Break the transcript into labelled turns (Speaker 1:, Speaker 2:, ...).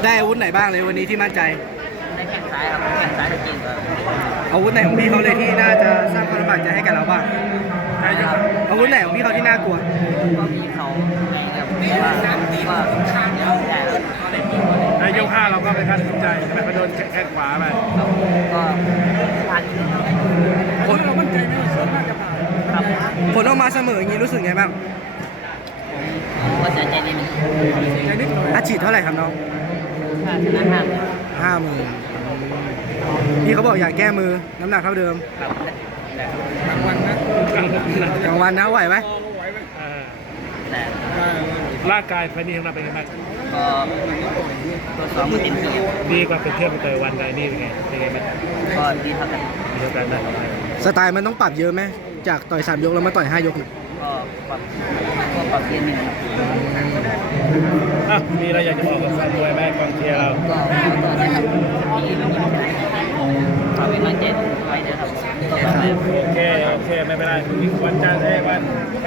Speaker 1: ได้อาวุธไหนบ้างเลยวันนี้ที่มั่นใจ
Speaker 2: ได้แข้งซ้ายครับแข้งซ้ายจะจริงครับ
Speaker 1: อาวุธไหนของพี่เขาเลยที่น่าจะสร้างความลำบากใจให้กับเราบ้างอาวุธไหนของพี่เขาที่น่ากลัว
Speaker 2: ก็มีเขาในครับว่าใหญ่เป็นทีมเลย
Speaker 3: ในยกห้าเราก็ไปคาดสนใจใช่ไหมเขาโดนแข้งขวาไป
Speaker 2: ก็พัน
Speaker 1: ผลเรามั่นใจไหมน่าจะผ่านครับผลออกมาเสมออย่างนี้รู้สึกไงบ้าง
Speaker 2: ผมก็เสียใจนิดนึง
Speaker 1: อาชีพเท่าไหร่ครับน้อง
Speaker 2: ถ้าชนะ
Speaker 1: 50,000พี่เขาบอกอยากแก้มือน้ำหนักเท่าเดิม
Speaker 2: ครับ
Speaker 1: กลางวันนะไหวไหม
Speaker 2: แต่
Speaker 3: ร่างกายไฟนี้ของเราเป็นไงบ้าง
Speaker 2: ก็ตัวสองเต็มที่
Speaker 3: ดีกว่าเป็นเทียบกับวันใดนี่เป็นไงบ้าง
Speaker 2: ก็ดีเท่ากัน
Speaker 3: ดีเท่ากันนะ
Speaker 1: สไตล์มันต้องปรับเยอะไหมจากต่อย3 ยกแล้วมาต่อย5 ยก
Speaker 2: ก็ปรับเยอะหนึ่ง
Speaker 3: ครับมีอะไรอยากจะบอกกับแฟนมวยแม่กองเชียร์เรา
Speaker 2: ก็นะครับมีขอเป็นกำลังใจไปด้วยครับ
Speaker 3: โอเคไม่เป็นไรวันจันทร์วัน